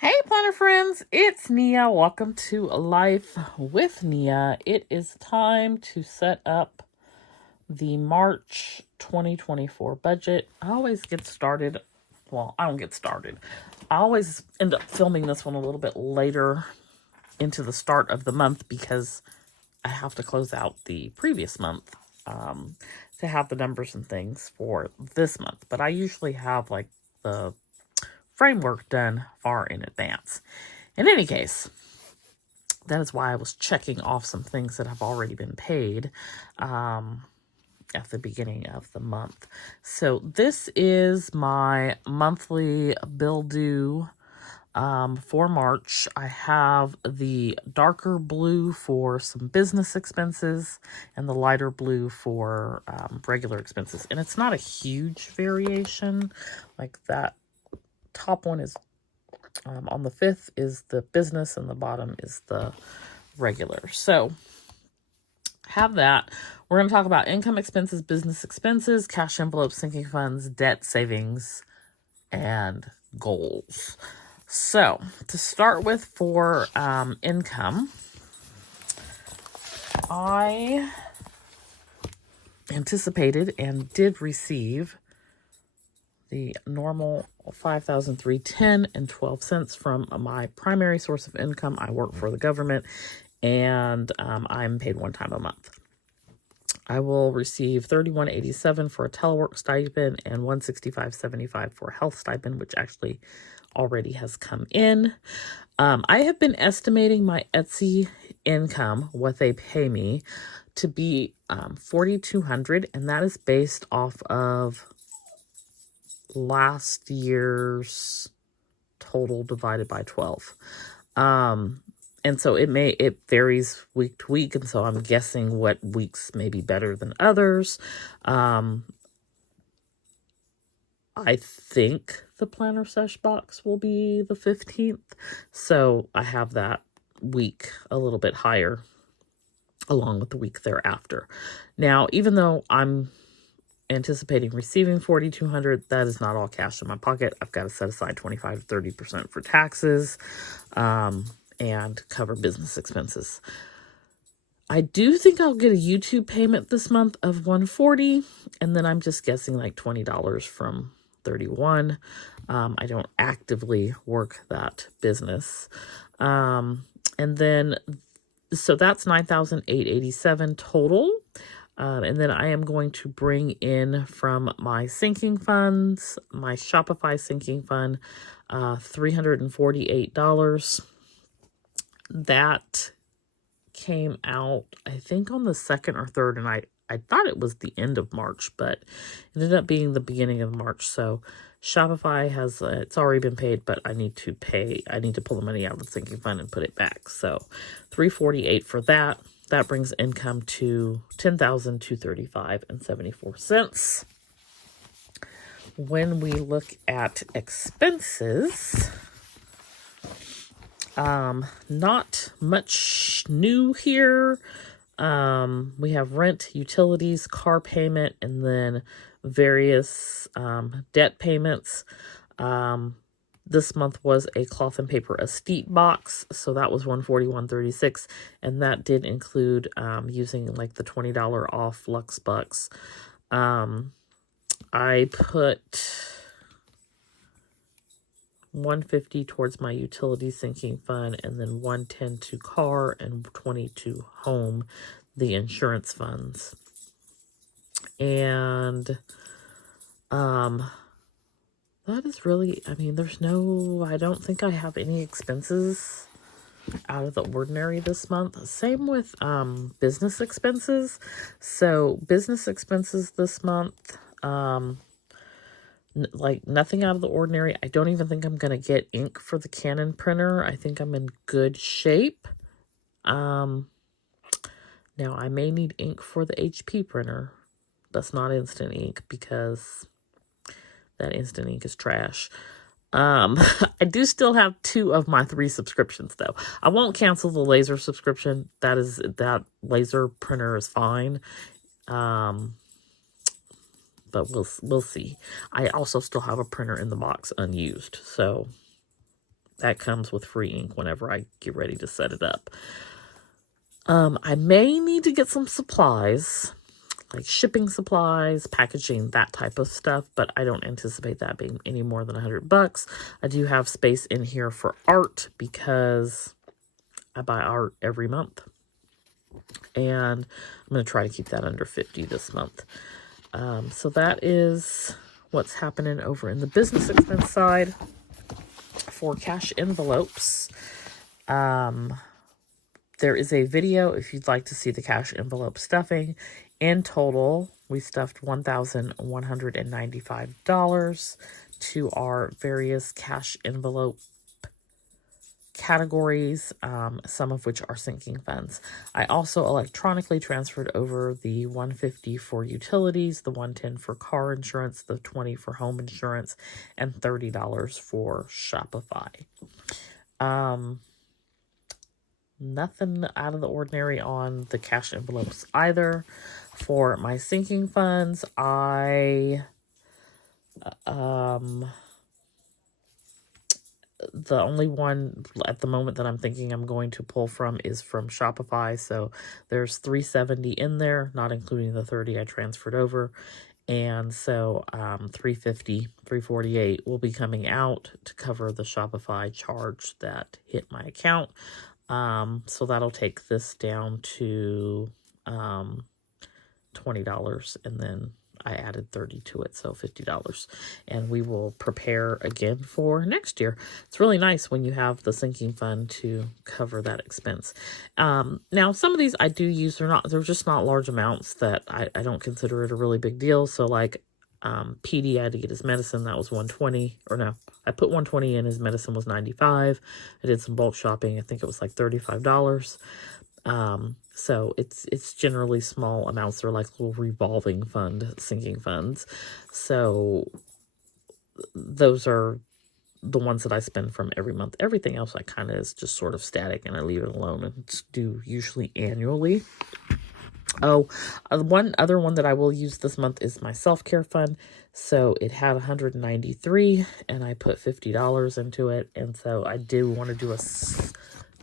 Hey, planner friends, it's Nia. Welcome to Life with Nia. It is time to set up the March 2024 budget. I always get started. Well, I don't get started. I always end up filming this one a little bit later into the start of the month because I have to close out the previous month to have the numbers and things for this month. But I usually have like the framework done far in advance. In any case, that is why I was checking off some things that have already been paid at the beginning of the month. So this is my monthly bill due for March. I have the darker blue for some business expenses and the lighter blue for regular expenses. And it's not a huge variation. Like that top one is on the 5th is the business and the bottom is the regular. So have that. We're going to talk about income expenses, business expenses, cash envelopes, sinking funds, debt savings, and goals. So to start with for income, I anticipated and did receive the normal $5,310.12 from my primary source of income. I work for the government, and I'm paid one time a month. I will receive $31.87 for a telework stipend and $165.75 for a health stipend, which actually already has come in. I have been estimating my Etsy income, what they pay me, to be $4,200, and that is based off of last year's total divided by 12. And so it varies week to week, and so I'm guessing what weeks may be better than others. I think the planner sesh box will be the 15th, so I have that week a little bit higher along with the week thereafter. Now, even though I'm anticipating receiving $4,200, that is not all cash in my pocket. I've got to set aside 25 to 30% for taxes and cover business expenses. I do think I'll get a YouTube payment this month of $140, and then I'm just guessing like $20 from 31. I don't actively work that business. And then, so that's $9,887 total. And then I am going to bring in from my sinking funds, my Shopify sinking fund, $348. That came out, I think, on the 2nd or 3rd, and I thought it was the end of March, but it ended up being the beginning of March. So Shopify has, it's already been paid, but I need to pull the money out of the sinking fund and put it back. So $348 for that. That brings income to $10,235.74. When we look at expenses, not much new here. We have rent, utilities, car payment, and then various debt payments. This month was a cloth and paper estate box, so that was $141.36, and that did include using like the $20 off Lux Bucks. I put $150 towards my utility sinking fund, and then $110 to car and $20 to home, the insurance funds. And that is really, I don't think I have any expenses out of the ordinary this month. Same with business expenses. So business expenses this month, like nothing out of the ordinary. I don't even think I'm going to get ink for the Canon printer. I think I'm in good shape. Now I may need ink for the HP printer. That's not instant ink because that instant ink is trash. I do still have 2 of my 3 subscriptions though. I won't cancel the laser subscription. That laser printer is fine. But we'll see. I also still have a printer in the box unused. So that comes with free ink whenever I get ready to set it up. I may need to get some supplies, like shipping supplies, packaging, that type of stuff, but I don't anticipate that being any more than $100. I do have space in here for art because I buy art every month, and I'm going to try to keep that under 50 this month. So that is what's happening over in the business expense side. For cash envelopes, there is a video if you'd like to see the cash envelope stuffing. In total, we stuffed $1,195 to our various cash envelope categories, some of which are sinking funds. I also electronically transferred over the $150 for utilities, the $110 for car insurance, the $20 for home insurance, and $30 for Shopify. Nothing out of the ordinary on the cash envelopes either. For my sinking funds, the only one at the moment that I'm thinking I'm going to pull from is from Shopify. So there's $370 in there, not including the $30 I transferred over. And so $350, $348 will be coming out to cover the Shopify charge that hit my account. So that'll take this down to $20, and then I added 30 to it, so $50. And we will prepare again for next year. It's really nice when you have the sinking fund to cover that expense. Now, some of these I do use, they're just not large amounts that I don't consider it a really big deal. So like PD, I had to get his medicine, that was $120, or no, I put $120 in, his medicine was $95. I did some bulk shopping, I think it was like $35. So it's generally small amounts. They're like little revolving fund, sinking funds. So those are the ones that I spend from every month. Everything else I kind of is just sort of static, and I leave it alone and do usually annually. Oh, one other one that I will use this month is my self-care fund. So it had 193 and I put $50 into it. And so I do want to do a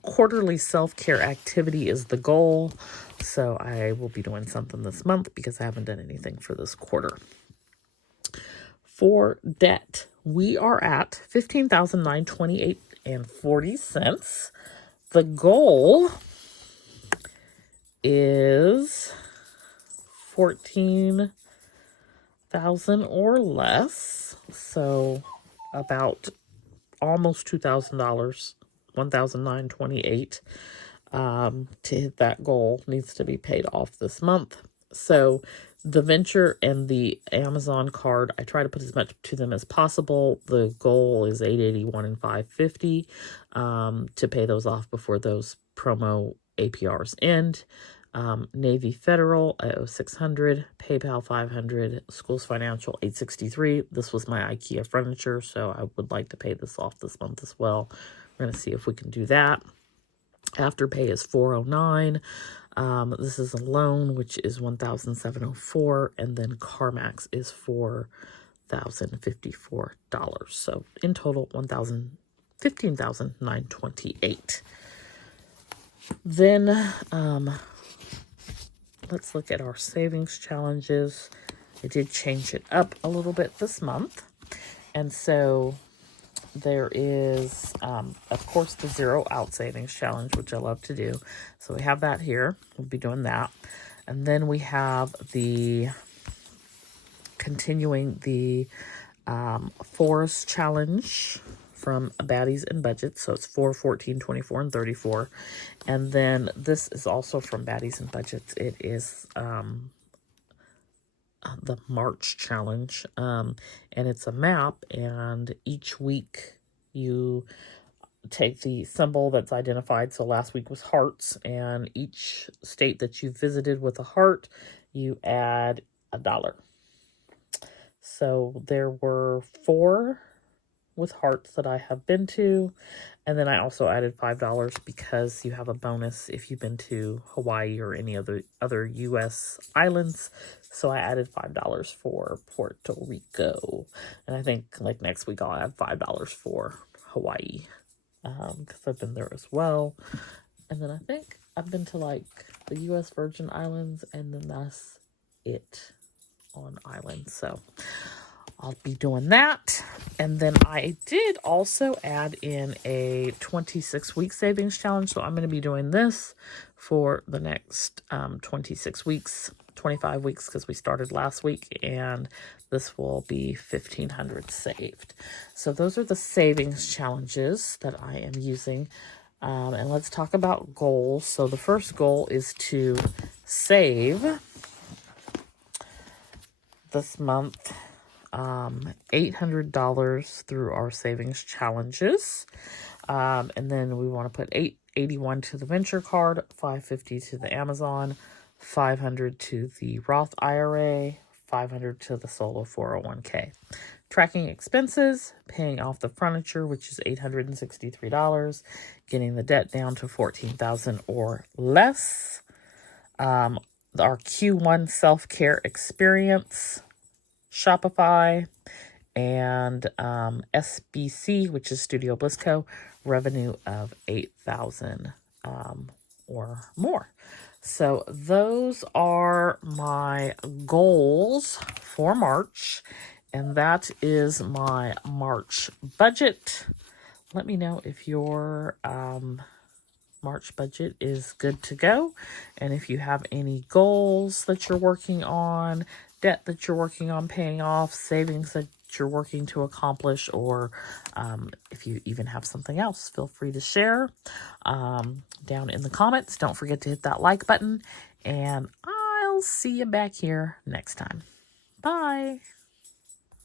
quarterly self-care activity is the goal. So I will be doing something this month because I haven't done anything for this quarter. For debt, we are at $15,928.40. The goal is 14,000 or less, so about almost $2,000, 1,928. To hit that goal needs to be paid off this month. So the Venture and the Amazon card, I try to put as much to them as possible. The goal is $881 and $550 to pay those off before those promo APRs end. Navy Federal, I owe $600, PayPal $500, Schools Financial $863. This was my IKEA furniture, so I would like to pay this off this month as well. We're going to see if we can do that. Afterpay is $409. This is a loan, which is $1,704, and then CarMax is $4,054. So in total, $15,928. Then let's look at our savings challenges. I did change it up a little bit this month. And so there is, of course, the Zero Out Savings Challenge, which I love to do. So we have that here. We'll be doing that. And then we have continuing the Forest Challenge from Baddies and Budgets. So it's 4, 14, 24, and 34. And then this is also from Baddies and Budgets. It is the March Challenge. And it's a map, and each week you take the symbol that's identified. So last week was hearts, and each state that you visited with a heart, you add $1. So there were 4 with hearts that I have been to, and then I also added $5 because you have a bonus if you've been to Hawaii or any other U.S. islands. So I added $5 for Puerto Rico, and I think like next week I'll add $5 for Hawaii. because I've been there as well. And then I think I've been to like the U.S. Virgin Islands, and then that's it on islands. So I'll be doing that. And then I did also add in a 26-week savings challenge. So I'm going to be doing this for the next 26 weeks, 25 weeks, because we started last week, and this will be 1,500 saved. So those are the savings challenges that I am using. And let's talk about goals. So the first goal is to save this month $800 through our savings challenges. And then we want to put $881 to the venture card, $550 to the Amazon, $500 to the Roth IRA, $500 to the solo 401k. Tracking expenses, paying off the furniture, which is $863, getting the debt down to $14,000 or less. Our Q1 self-care experience, Shopify, and SBC, which is Studio Bliss Co, revenue of $8,000 or more. So those are my goals for March, and that is my March budget. Let me know if your March budget is good to go, and if you have any goals that you're working on, debt that you're working on paying off, savings that you're working to accomplish, or if you even have something else, feel free to share down in the comments. Don't forget to hit that like button, and I'll see you back here next time. Bye.